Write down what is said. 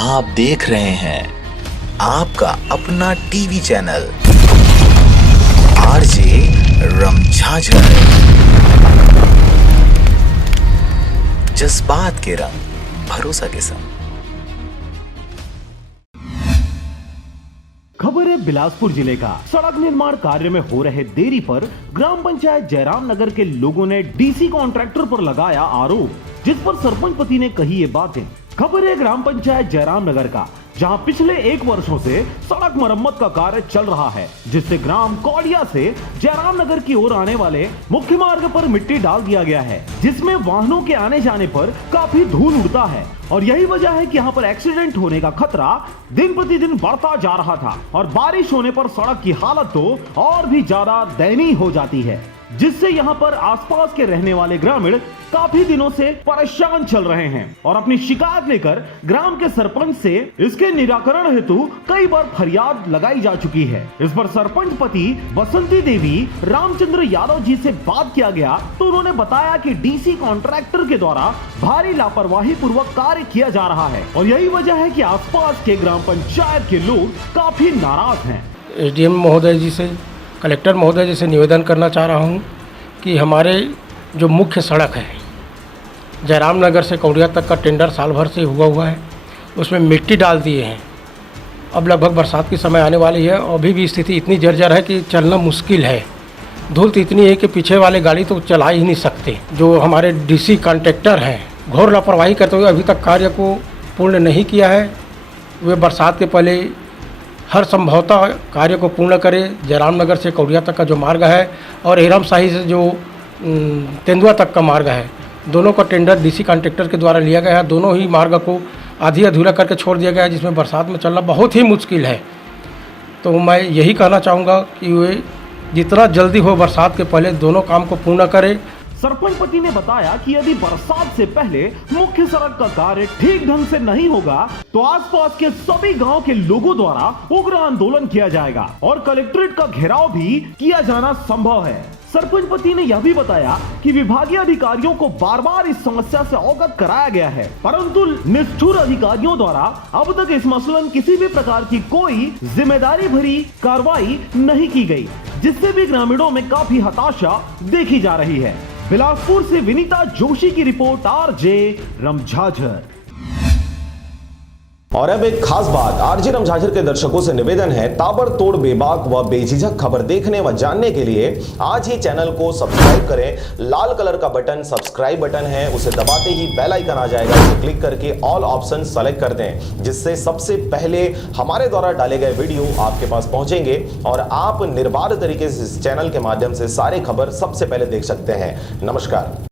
आप देख रहे हैं आपका अपना टीवी चैनल आरजे रमझाझर। जज्बात के रंग, भरोसा के संग। खबर है बिलासपुर जिले का। सड़क निर्माण कार्य में हो रहे देरी पर ग्राम पंचायत जयराम नगर के लोगों ने डीसी कॉन्ट्रैक्टर पर लगाया आरोप, जिस पर सरपंच पति ने कही ये बातें। खबर है ग्राम पंचायत जयराम नगर का, जहां पिछले 1 वर्षों से सड़क मरम्मत का कार्य चल रहा है, जिससे ग्राम कौड़िया से जयराम नगर की ओर आने वाले मुख्य मार्ग पर मिट्टी डाल दिया गया है, जिसमें वाहनों के आने जाने पर काफी धूल उड़ता है। और यही वजह है कि यहाँ पर एक्सीडेंट होने का खतरा दिन प्रतिदिन बढ़ता जा रहा था और बारिश होने पर सड़क की हालत तो और भी ज्यादा दयनीय हो जाती है, जिससे यहाँ पर आसपास के रहने वाले ग्रामीण काफी दिनों से परेशान चल रहे हैं और अपनी शिकायत लेकर ग्राम के सरपंच से इसके निराकरण हेतु कई बार फरियाद लगाई जा चुकी है। इस पर सरपंच पति बसंती देवी रामचंद्र यादव जी से बात किया गया तो उन्होंने बताया कि डीसी कॉन्ट्रैक्टर के द्वारा भारी लापरवाही पूर्वक कार्य किया जा रहा है और यही वजह है कि आसपास के ग्राम पंचायत के लोग काफी नाराज हैं। एसडीएम महोदय जी से, कलेक्टर महोदय जी से निवेदन करना चाह रहा हूँ कि हमारे जो मुख्य सड़क है जयराम नगर से कौड़िया तक का टेंडर साल भर से हुआ है, उसमें मिट्टी डाल दिए हैं। अब लगभग बरसात की समय आने वाली है और अभी भी स्थिति इतनी जर्जर है कि चलना मुश्किल है। धूल तो इतनी है कि पीछे वाले गाड़ी तो चला ही नहीं सकते। जो हमारे डीसी कॉन्ट्रैक्टर हैं घोर लापरवाही करते हुए अभी तक कार्य को पूर्ण नहीं किया है। वे बरसात के पहले हर संभवतः कार्य को पूर्ण करें। जयराम नगर से कौड़िया तक का जो मार्ग है और एरम शाही से जो तेंदुआ तक का मार्ग है, दोनों का टेंडर डीसी कॉन्ट्रैक्टर के द्वारा लिया गया है। दोनों ही मार्ग को आधी अधूरा करके छोड़ दिया गया है, जिसमें बरसात में चलना बहुत ही मुश्किल है। तो मैं यही कहना चाहूँगा कि वे जितना जल्दी हो बरसात के पहले दोनों काम को पूर्ण करें। सरपंच पति ने बताया कि यदि बरसात से पहले मुख्य सड़क का कार्य ठीक ढंग से नहीं होगा तो आसपास के सभी गांव के लोगों द्वारा उग्र आंदोलन किया जाएगा और कलेक्ट्रेट का घेराव भी किया जाना संभव है। सरपंच पति ने यह भी बताया कि विभागीय अधिकारियों को बार बार इस समस्या से अवगत कराया गया है, परंतु निष्ठुर अधिकारियों द्वारा अब तक इस मसलन किसी भी प्रकार की कोई जिम्मेदारी भरी कार्रवाई नहीं की गई, जिससे भी ग्रामीणों में काफी हताशा देखी जा रही है। बिलासपुर से विनीता जोशी की रिपोर्ट, आरजे रमझाझर। और अब एक खास बात, आरजे रमझाझर के दर्शकों से निवेदन है, ताबड़तोड़ बेबाक व बेझिझक खबर देखने व जानने के लिए आज ही चैनल को सब्सक्राइब करें। लाल कलर का बटन सब्सक्राइब बटन है, उसे दबाते ही बेल आइकन आ जाएगा, उसे क्लिक करके ऑल ऑप्शन सेलेक्ट कर दें, जिससे सबसे पहले हमारे द्वारा डाले गए वीडियो आपके पास पहुंचेंगे और आप निर्बाध तरीके से इस चैनल के माध्यम से सारे खबर सबसे पहले देख सकते हैं। नमस्कार।